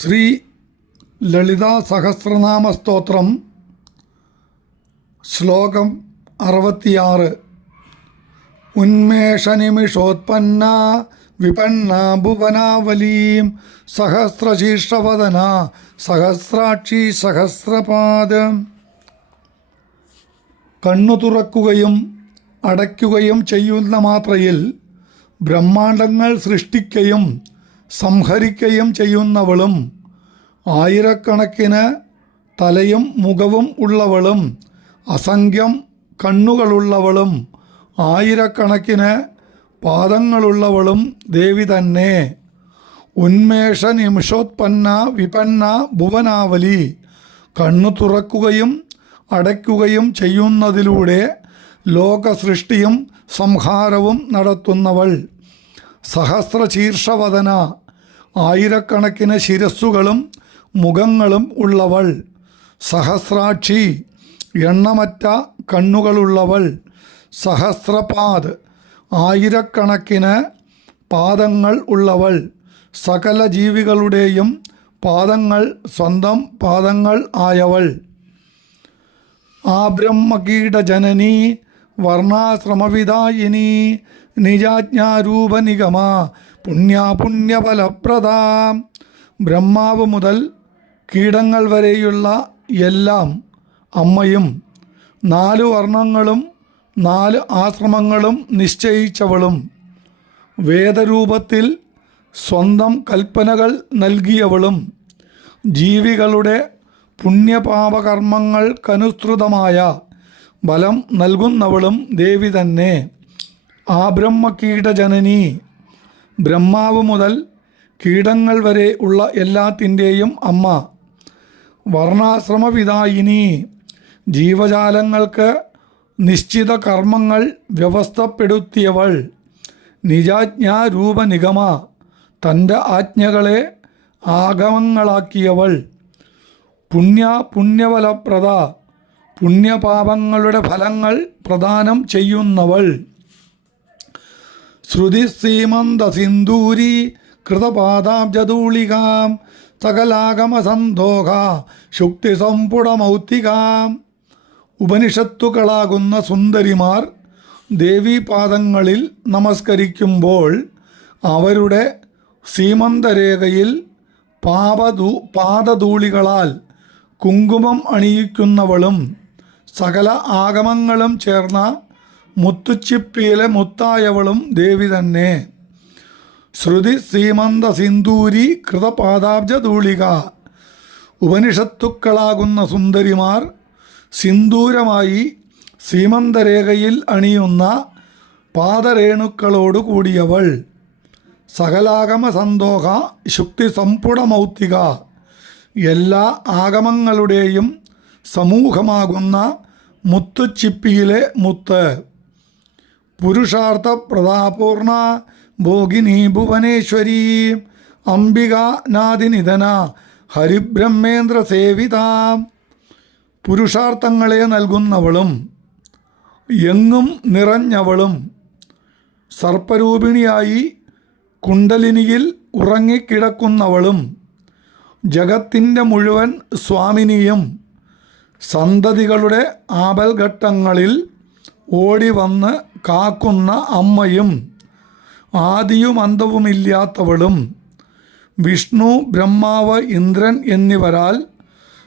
ശ്രീ ലളിതാ സഹസ്രനാമ സ്തോത്രം ശ്ലോകം അറുപത്തിയാറ്. ഉന്മേഷനിമിഷോത്പന്ന വിപണ്ണ ഭുവനാവലീം സഹസ്രശീർഷവദന സഹസ്രാക്ഷി സഹസ്രപാദ. കണ്ണു തുറക്കുകയും അടയ്ക്കുകയും ചെയ്യുന്ന മാത്രയിൽ ബ്രഹ്മാണ്ടങ്ങൾ സൃഷ്ടിക്കുകയും സംഹരിക്കുകയും ചെയ്യുന്നവളും ആയിരക്കണക്കിന് തലയും മുഖവും ഉള്ളവളും അസംഖ്യം കണ്ണുകളുള്ളവളും ആയിരക്കണക്കിന് പാദങ്ങളുള്ളവളും ദേവി തന്നെ. ഉന്മേഷ നിമിഷോത്പന്ന വിപന്ന ഭുവനാവലി കണ്ണു തുറക്കുകയും അടയ്ക്കുകയും ചെയ്യുന്നതിലൂടെ ലോകസൃഷ്ടിയും സംഹാരവും നടത്തുന്നവൾ. സഹസ്രശീർഷവദന ആയിരക്കണക്കിന് ശിരസ്സുകളും മുഖങ്ങളും ഉള്ളവൾ. സഹസ്രാക്ഷി എണ്ണമറ്റ കണ്ണുകളുള്ളവൾ. സഹസ്രപാദ് ആയിരക്കണക്കിന് പാദങ്ങൾ ഉള്ളവൾ. സകല ജീവികളുടെയും പാദങ്ങൾ സ്വന്തം പാദങ്ങൾ ആയവൾ. ആ ബ്രഹ്മകീടജനനി വർണാശ്രമവിദായിനി നിജാജ്ഞാരൂപനിഗമ പുണ്യാപുണ്യഫലപ്രദ. ബ്രഹ്മാവ് മുതൽ കീടങ്ങൾ വരെയുള്ള എല്ലാം അമ്മയും നാലു വർണങ്ങളും നാല് ആശ്രമങ്ങളും നിശ്ചയിച്ചവളും. വേദരൂപത്തിൽ സ്വന്തം കൽപ്പനകൾ നൽകിയവളും ജീവികളുടെ പുണ്യപാപകർമ്മങ്ങൾക്കനുസൃതമായ ബലം നൽകുന്നവളും ദേവി തന്നെ. ആ ബ്രഹ്മകീടജനനി. ബ്രഹ്മാവ് മുതൽ കീടങ്ങൾ വരെ ഉള്ള എല്ലാത്തിന്റെയും അമ്മ. വർണാശ്രമവിദായിനി ജീവജാലങ്ങൾക്ക് നിശ്ചിത കർമ്മങ്ങൾ വ്യവസ്ഥപ്പെടുത്തിയവൾ. നിജാജ്ഞാരൂപനിഗമ. തന്റെ ആജ്ഞകളെ ആഗമങ്ങളാക്കിയവൾ. പുണ്യ പുണ്യഫലപ്രദ. പുണ്യപാപങ്ങളുടെ ഫലങ്ങൾ പ്രദാനം ചെയ്യുന്നവൾ. ശ്രുതി ശ്രീമന്ത സിന്ദൂരി കൃതപാദാബ്ജതൂളികാം സകലാഗമസന്തോഹ ശുക്തി സമ്പുടമൗത്തികാം ഉപനിഷത്തുക്കളാകുന്ന സുന്ദരിമാർ ദേവീപാദങ്ങളിൽ നമസ്കരിക്കുമ്പോൾ അവരുടെ സീമന്തരേഖയിൽ പാപദൂ പാദധൂളികളാൽ കുങ്കുമം അണിയിക്കുന്നവളും സകല ആഗമങ്ങളും ചേർന്ന മുത്തുച്ചിപ്പിയിലെ മുത്തായവളും ദേവി തന്നെ. ശ്രുതി സീമന്ത സിന്ദൂരി കൃതപാദാബ്ജധൂളിക ഉപനിഷത്തുക്കളാകുന്ന സുന്ദരിമാർ സിന്ദൂരമായി സീമന്തരേഖയിൽ അണിയുന്ന പാദരേണുക്കളോടു കൂടിയവൾ. സകലാഗമ സന്തോഹ ശുക്തി സമ്പുടമൗത്തിക എല്ലാ ആഗമങ്ങളുടെയും സമൂഹമാകുന്ന മുത്തുച്ചിപ്പിയിലെ മുത്ത്. പുരുഷാർത്ഥ പ്രതാപൂർണ ഭോഗിനി ഭുവനേശ്വരി അംബിക നാദിനിധന ഹരിബ്രഹ്മേന്ദ്ര സേവിത. പുരുഷാർത്ഥങ്ങളെ നൽകുന്നവളും എങ്ങും നിറഞ്ഞവളും സർപ്പരൂപിണിയായി കുണ്ടലിനിയിൽ ഉറങ്ങിക്കിടക്കുന്നവളും ജഗത്തിന്റെ മുഴുവൻ സ്വാമിനിയും സന്തതികളുടെ ആപൽഘട്ടങ്ങളിൽ ഓടി വന്ന് കാക്കുന്ന അമ്മയും ആദിയും അന്തവുമില്ലാത്തവളും വിഷ്ണു ബ്രഹ്മാവ് ഇന്ദ്രൻ എന്നിവരാൽ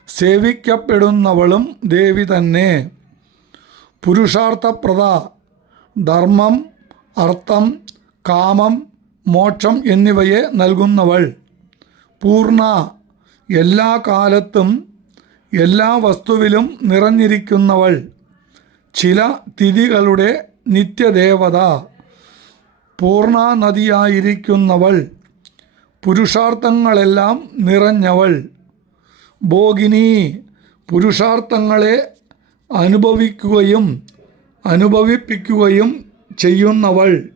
സേവിക്കപ്പെടുന്നവളും ദേവി തന്നെ. പുരുഷാർത്ഥപ്രദ ധർമ്മം അർത്ഥം കാമം മോക്ഷം എന്നിവയെ നൽകുന്നവൾ. പൂർണ എല്ലാ കാലത്തും എല്ലാ വസ്തുവിലും നിറഞ്ഞിരിക്കുന്നവൾ. ചില തിഥികളുടെ നിത്യദേവത. പൂർണാനദിയായിരിക്കുന്നവൾ. പുരുഷാർത്ഥങ്ങളെല്ലാം നിറഞ്ഞവൾ. ഭോഗിനി പുരുഷാർത്ഥങ്ങളെ അനുഭവിക്കുകയും അനുഭവിപ്പിക്കുകയും ചെയ്യുന്നവൾ.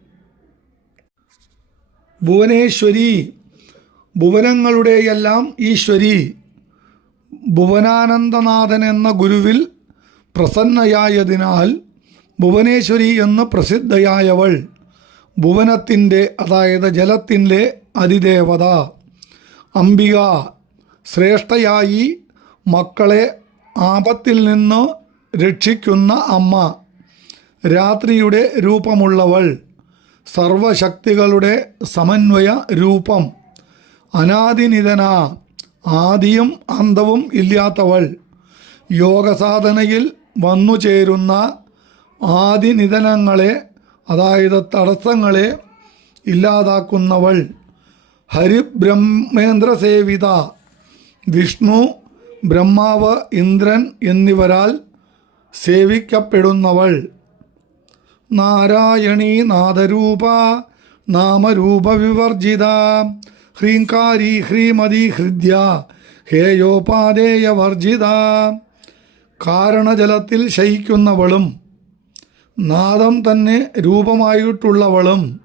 ഭുവനേശ്വരി ഭുവനങ്ങളുടെയെല്ലാം ഈശ്വരി. ഭുവനാനന്ദനാഥൻ എന്ന ഗുരുവിൽ പ്രസന്നയായതിനാൽ ഭുവനേശ്വരി എന്ന് പ്രസിദ്ധയായവൾ ഭുവനത്തിന്റെ അതായത് ജലത്തിന്റെ അതിദേവത. അംബിക ശ്രേഷ്ഠയായി മക്കളെ ആപത്തിൽ നിന്ന് രക്ഷിക്കുന്ന അമ്മ. രാത്രിയുടെ രൂപമുള്ളവൾ. സർവശക്തികളുടെ സമന്വയ രൂപം. അനാദിനിതന. ആദിയും അന്തവും ഇല്ലാത്തവൾ. യോഗസാധനയിൽ വന്നു ചേരുന്ന ആദിനിധനങ്ങളെ അതായത് തടസ്സങ്ങളെ ഇല്ലാതാക്കുന്നവൾ ഹരിബ്രഹ്മേന്ദ്ര സേവിത വിഷ്ണു ബ്രഹ്മാവ് ഇന്ദ്രൻ എന്നിവരാൽ സേവിക്കപ്പെടുന്നവൾ. നാരായണി നാദരൂപ നാമരൂപവിവർജിത ഹ്രീങ്കാരി ഹ്രീമതി ഹൃദ്യ ഹേയോപാദേയവർജിത കാരണജലത്തിൽ ശയിക്കുന്നവളും നാദം തന്നെ രൂപമായിട്ടുള്ളവളും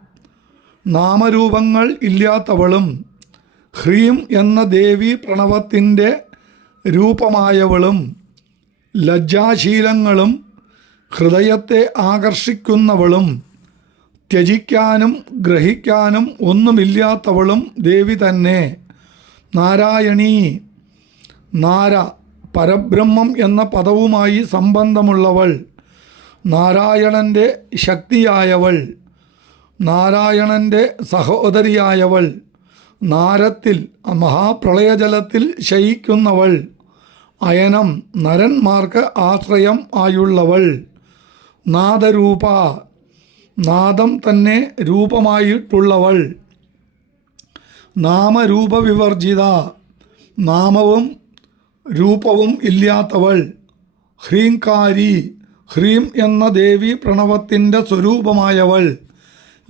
നാമരൂപങ്ങൾ ഇല്ലാത്തവളും ഹ്രീം എന്ന ദേവി പ്രണവത്തിന്റെ രൂപമായവളും ലജ്ജാശീലങ്ങളും ഹൃദയത്തെ ആകർഷിക്കുന്നവളും ത്യജിക്കാനും ഗ്രഹിക്കാനും ഒന്നുമില്ലാത്തവളും ദേവി തന്നെ. നാരായണീ നാര പരബ്രഹ്മം എന്ന പദവുമായി സംബന്ധമുള്ളവൾ നാരായണന്റെ ശക്തിയായവൾ നാരായണന്റെ സഹോദരിയായവൾ നാരത്തിൽ മഹാപ്രളയജലത്തിൽ ശയിക്കുന്നവൾ അയനം നരന്മാർക്ക് ആശ്രയം ആയുള്ളവൾ നാദരൂപ നാദം തന്നെ രൂപമായിട്ടുള്ളവൾ നാമരൂപവിവർജിത നാമവും രൂപവും ഇല്ലാത്തവൾ. ഹ്രീംകാരി ഹ്രീം എന്ന ദേവി പ്രണവത്തിന്റെ സ്വരൂപമായവൾ.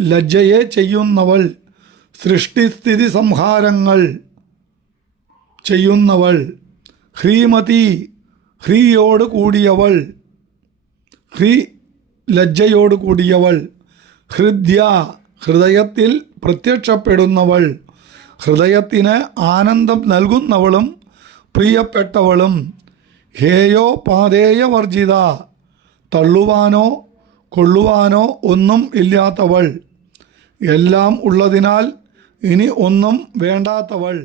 ലജ്ജയെ ചെയ്യുന്നവൾ. സൃഷ്ടിസ്ഥിതി സംഹാരങ്ങൾ ചെയ്യുന്നവൾ. ഹ്രീമതി ഹ്രീയോട് കൂടിയവൾ. ഹ്രീ ലജ്ജയോട് കൂടിയവൾ. ഹൃദ്യ ഹൃദയത്തിൽ പ്രത്യക്ഷപ്പെടുന്നവൾ. ഹൃദയത്തിന് ആനന്ദം നൽകുന്നവളും പ്രിയപ്പെട്ടവളും ഹേയോ പാതേയവർജിത തള്ളുവാനോ കൊള്ളുവാനോ ഒന്നും ഇല്ലാത്തവൾ. എല്ലാം ഉള്ളതിനാൽ ഇനി ഒന്നും വേണ്ടാത്തവൾ.